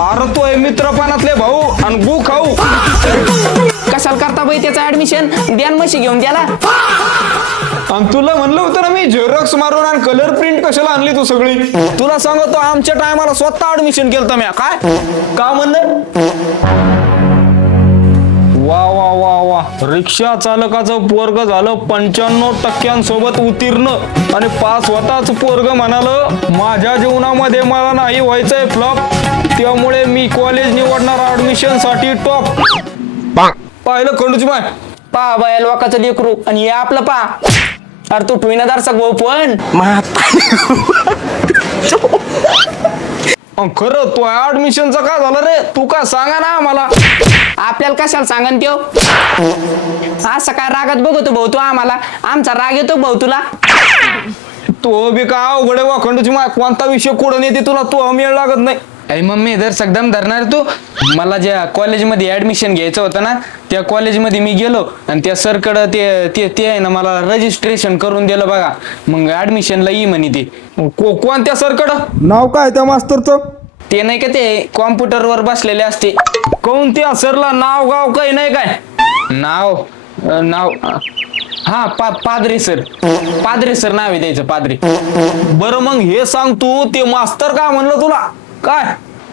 अरे तो आहे मित्रपणातले भाऊ आणि गु खाऊ. कशाला करता बाई त्याचं ऍडमिशन? द्या म्हशी घेऊन द्याला. आणि तुला म्हणलं होतं ना मी झेरॉक्स मारून आणि कलर प्रिंट कशाला आणली तू सगळी. तुला सांगतो आमच्या टायमाला स्वतः ऍडमिशन केलं मी. काय का म्हणलं? वा वा वा वा, रिक्षा चालकाचं पोरग झालं 95% उत्तीर्ण आणि पास होताच पोरग म्हणालं माझ्या जीवनामध्ये मला नाही व्हायचंय फ्लॉप, त्यामुळे मी कॉलेज निवडणार ऍडमिशन साठी टॉप. पाहिलं खंडूची माय पा बाया लोकांचं लेकरू आणि हे आपलं पा. अरे तू टुईनादार सगळं पण खरं तो ऍडमिशनचं काय झालं रे? तू काय सांगा ना आम्हाला. आपल्याला कशाला सांगन त्यो? असं काय रागात बघतो भाऊ तू आम्हाला? आमचा राग येतो भाऊ तुला? तो बी का अवघड वा खंडूची माय, कोणता विषय कुठं नेते तुला तू मेळ लागत नाही. अरे मम्मी दर एकदम धरणार तू. मला ज्या कॉलेजमध्ये ऍडमिशन घ्यायचं होतं ना त्या कॉलेजमध्ये मी गेलो आणि त्या सरकडं ते आहे ना मला रजिस्ट्रेशन करून दिलं बघा. मग ऍडमिशनला ये म्हणे ते. कोणत्या सरकडं? नाव काय त्या मास्तरचं? ते नाही का ते कॉम्प्युटरवर बसलेले असते. कोणत्या सरला नाव गाव काही नाही काय? नाव हा पादरी सर नाव आहे द्यायचं पादरी. बरं मग हे सांग तू ते मास्तर काय म्हणलं तुला? काय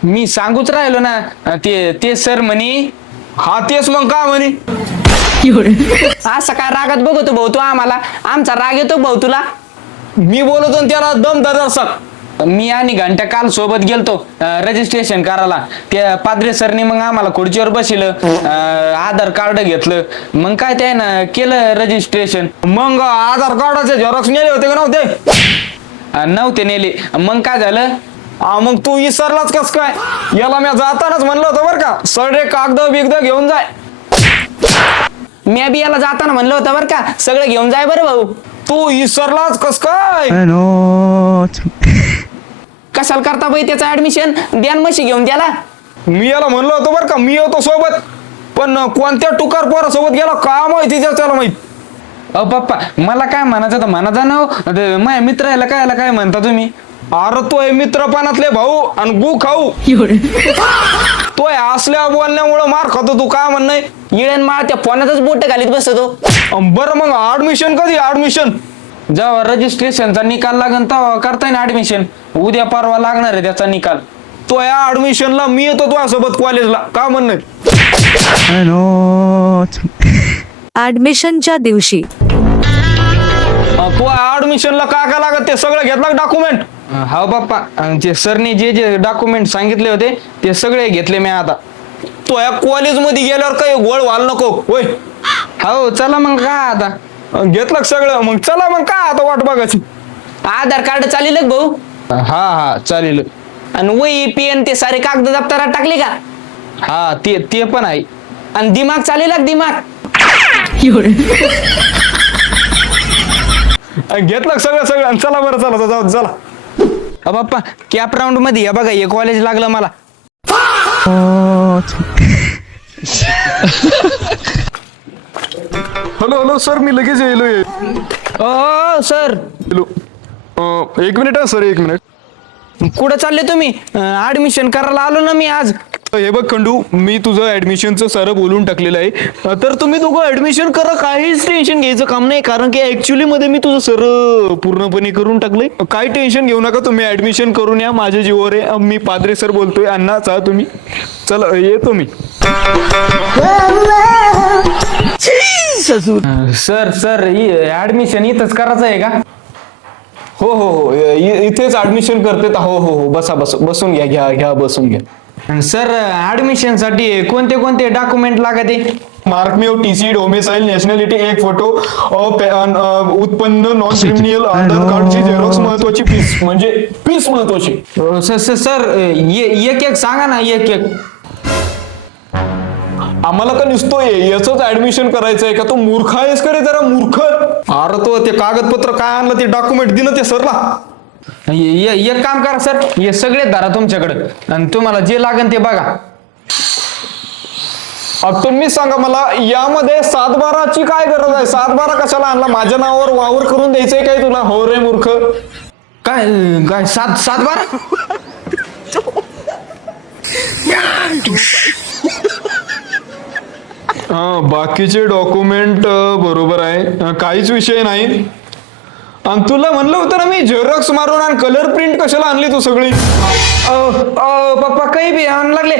मी सांगूच राहिलो ना ते सर म्हणे. हा तेच मग काय म्हणे? असं काय रागात बघतो भाऊ तू आम्हाला? आमचा राग येतो भाऊ तुला? मी बोलतो आणि त्याला दम दर्शक. मी आणि घंटा काल सोबत गेलतो रजिस्ट्रेशन करायला. त्या पादरे सरने मग आम्हाला खुर्चीवर बसवलं, आधार कार्ड घेतलं, मग काय ते ना केलं रजिस्ट्रेशन. मग आधार कार्डाचे झेरॉक्स नेले होते का नव्हते? नव्हते नेले. मग काय झालं? मग तू विसरलाच कस काय? याला मी जातानाच म्हणलं होतं बरं का, सगळे कागद बिगद घेऊन जाय. मी बी याला जाताना म्हणलं होतं बरं का, सगळं घेऊन जाय बरं भाऊ. तू विसरलाच कस काय? कशाला करता बाई त्याचं ऍडमिशन? द्या म्हशी घेऊन द्याला. मी याला म्हणलं होतं बरं का, मी येतो सोबत, पण कोणत्या टुकार पोरासोबत गेला काय माहिती त्याला माहित. अहो पप्पा मला काय म्हणायचं तर म्हणा जा ना. माझ्या मित्र याला काय म्हणता तुम्ही? अरे तो आहे मित्रपणातले भाऊ आणि गु खाऊ. तो असल्या बोलण्यामुळे मार खातो. तू काय म्हणणं? इळण माळ त्या फोनातच बोट घालीत बसतो. बरं मग ऍडमिशन कधी? ऍडमिशन जेव्हा रजिस्ट्रेशनचा निकाल लागेल तेव्हा करता येईल ऍडमिशन. उद्या परवा लागणार आहे त्याचा निकाल. तो या ऍडमिशनला मी येतो तुझ्यासोबत कॉलेजला. काय म्हणणं? ऍडमिशनच्या दिवशी तू ऍडमिशनला काय लागत ते सगळं घेतलं डॉक्युमेंट? हा बाप्पा जे सरने जे डॉक्युमेंट सांगितले होते ते सगळे घेतले मी आता. तो या कॉलेज मध्ये गेल्यावर काही गोळ व्हायला नको होय. हो चला मग काय आता घेतलं सगळं. मग चला मग काय आता वाट बघायची. आधार कार्ड चालेल का भाऊ? हा चालेल. आणि वही पेन ते सारे कागद दप्तरात टाकले का? हा ते पण आहे. आणि दिमाग चालेल का? दिमाग घेतलं सगळं. चला बरं चला चला. बाप्पा कॅप राऊंड मध्ये या बघा हे कॉलेज लागलं मला. हॅलो सर मी लगेच येलोय. ओ सर एक मिनिट सर, एक मिनिट. कुठं चालले तुम्ही? ऍडमिशन करायला आलो ना मी आज. हे बघ खंडू, मी तुझं ऍडमिशनचं सर बोलून टाकलेलं आहे. तर तुम्ही दोघं ऍडमिशन करा, काहीच टेन्शन घ्यायचं काम नाही, कारण की ऍक्च्युली मध्ये मी तुझं सर पूर्णपणे करून टाकलंय. काही टेन्शन घेऊ नका, तुम्ही ऍडमिशन करून या. माझ्या जीवावर आहे. मी पादरे सर बोलतोय. अण्णा चा तुम्ही चला येतो मी. सर ऍडमिशन इथंच करायचं आहे का? हो इथेच ऍडमिशन करते. हो बसून घ्या बसून घ्या. सर ऍडमिशन साठी कोणते डॉक्युमेंट लागत आहे? मार्कमेव, टीसी, डोमेसाईल, नॅशनॅलिटी, एक फोटो, उत्पन्न, नॉन क्रिमिनल, आधार कार्डची झेरॉक्स महत्वाची, फीस महत्वाची. सर एक सांगा ना. एक आम्हाला का निसतोय याच ऍडमिशन करायचंय का? तू मूर्ख आहेस का रे? जरा मूर्ख. अरे तो ते कागदपत्र काय आणलं ते डॉक्युमेंट दिलं ते सरला. एक काम करा सर, हे सगळे धरा तुमच्याकडे आणि तुम्हाला जे लागेल ते बघा. तुम्ही सांगा मला, यामध्ये 7/12ची काय गरज आहे? 7/12 कशाला आणला? माझ्या नावावर वावर करून द्यायचंय काय तुला? हो रे मूर्ख. काय 7/12 हा बाकीचे डॉक्युमेंट बरोबर आहे, काहीच विषय नाही. आणि तुला म्हणलं होतं ना मी झेरॉक्स मारून आणि कलर प्रिंट कशाला आणली तू सगळी? पप्पा काही बी आणू लागले.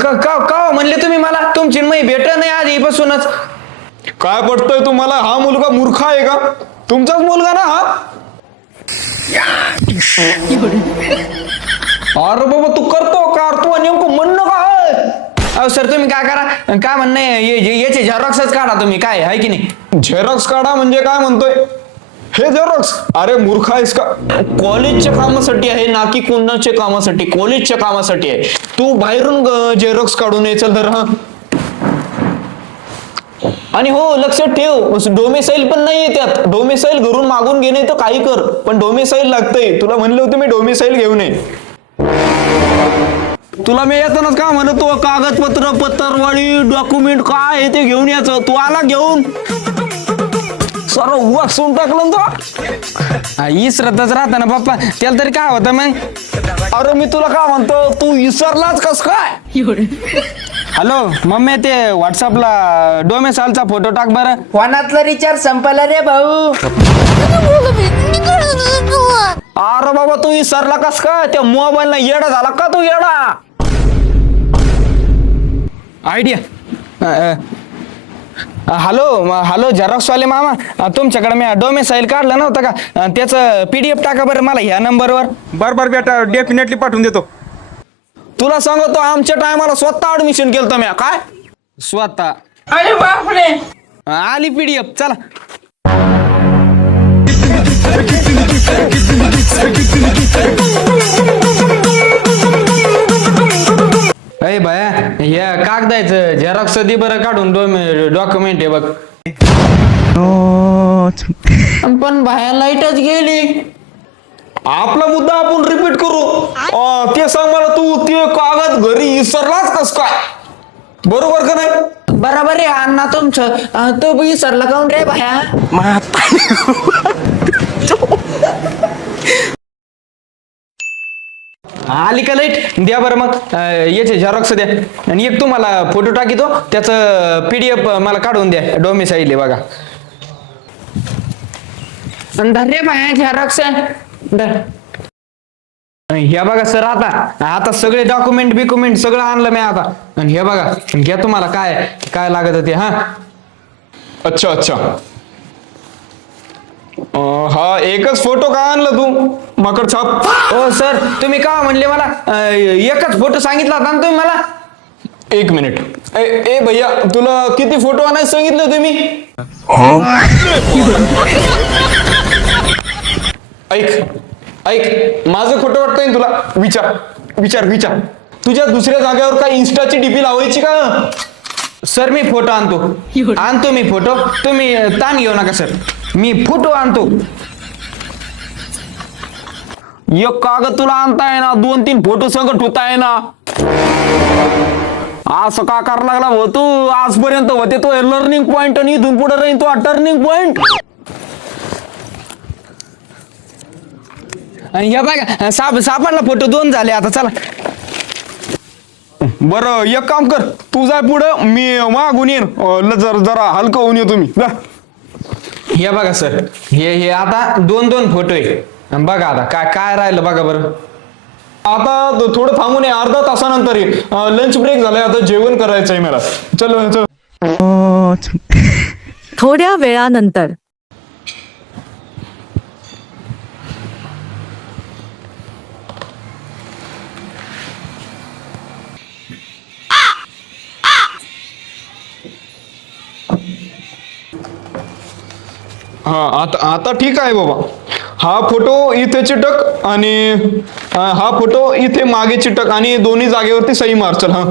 का म्हणले तुम्ही मला? तुमची मी भेट नाही आधीपासूनच. काय पटतंय तुम्हाला? हा मुलगा मूर्ख आहे का? तुमचाच मुलगा ना हा? अरे बाबा तू करतो का? तू नेमकं म्हणणं काय? सर तुम्ही काय करा, काय म्हणणं याचे झेरॉक्सच काढा तुम्ही, काय आहे की नाही? झेरॉक्स काढा म्हणजे काय म्हणतोय? हे झेरॉक्स? अरे मूर्ख आहेस का? कॉलेजच्या कामासाठी आहे ना की कोणाच्या कामासाठी? कॉलेजच्या कामासाठी आहे. तू बाहेरून झेरॉक्स काढून ये चल तर. हा आणि हो लक्षात ठेव, डोमेसाईल पण नाहीये त्यात. डोमेसाईल घरून मागून घेणे तर काही कर, पण डोमेसाईल लागतंय. तुला म्हणलं होतं मी डोमेसाईल घेऊन ये. तुला मी येतानाच का म्हणतो कागदपत्र पत्रवाळी डॉक्युमेंट काय आहे ते घेऊन यायचं. तू आला घेऊन सर्व वाचून टाकलं तो. इसरतच राहता ना पप्पा, त्याला तरी काय होतं मग? अरे मी तुला काय म्हणतो, तू विसरलाच कस काय? हॅलो मम्मी, ते व्हॉट्सअपला डोमेसाईलचा फोटो टाक बरं. फोनातलं रिचार्ज संपला रे भाऊ. अरे बाबा तू विसरला कस काय? त्या मोबाईल येडा झाला का तू? येडा आयडिया. हॅलो झेरॉक्सवाले मामा, तुमच्याकडे मी डोमेसाईल काढलं नव्हतं का? त्याचं PDF टाका बरं मला ह्या नंबरवर. बर बेटा डेफिनेटली पाठवून देतो. तुला सांगतो आमच्या टायमाला स्वतः ऍडमिशन केलं मी. काय स्वतः? अरे बापरे. आली PDF, चला. अय बाया, या कागदायचं झेरॉक्स दे बरं काढून. डॉक्युमेंट आहे बघ. पण बाहेर लाईटच गेली. आपला मुद्दा आपण रिपीट करू. ते सांग मला, तू ते कागद घरी विसरलाच कस काय? बरोबर का नाही? बरोबर आहे अण्णा तुमचं. तो विसरला काऊन रे बाया? आली का लाईट? द्या बरं मग याचे झेरॉक्स द्या. आणि एक तुम्हाला फोटो टाकीतो, त्याचं PDF मला काढून द्या. डोमेसाईल बघा. रे बाया झेरॉक्स. ह्या बघा सर, आता सगळे डॉक्युमेंट सगळं आणलं मी आता. आणि हे बघा, घ्या तुम्हाला काय काय लागत ते. हा अच्छा. हा एकच फोटो का आणला तू? माकड छाप. ओ सर, तुम्ही का म्हणले मला? एकच फोटो सांगितला होता ना तुम्ही मला. एक मिनिट. ए भैया, तुला किती फोटो आणायला सांगितले होते मी? ऐक माझं खोटं वाटतंय ना तुला? विचार. तुझ्या दुसऱ्या जागेवर काय इन्स्टाची DP लावायची का? सर मी फोटो आणतो मी फोटो. तुम्ही ताण घेऊ नका सर, मी फोटो आणतो. एक कागद तुला आणताय ना, 2-3 फोटो संकट होताय ना. असं का करायला लागला भाऊ तू? आजपर्यंत होते तो लर्निंग पॉइंट आणि इथून पुढे राहील तो टर्निंग पॉइंट. आणि हे बघा, सापडला फोटो. 2 झाले आता. चला बरं एक काम कर, तू जाय पुढं, मी मागून येईन. जरा हलकं होऊन येतो मी. जा. हे बघा सर, हे आता 2 फोटो आहे. बघा आता काय राहिलं बघा बरं. आता थोडं थांबून ये, अर्धा तासानंतर ये. लंच ब्रेक झालाय, आता जेवण करायचंय मला. चल. थोड्या वेळानंतर. हा आता ठीक आहे बाबा. हा फोटो इथे चिटक आणि हा फोटो इथे मागे चिटक आणि दोन्ही जागेवरती सही मार. चल. हा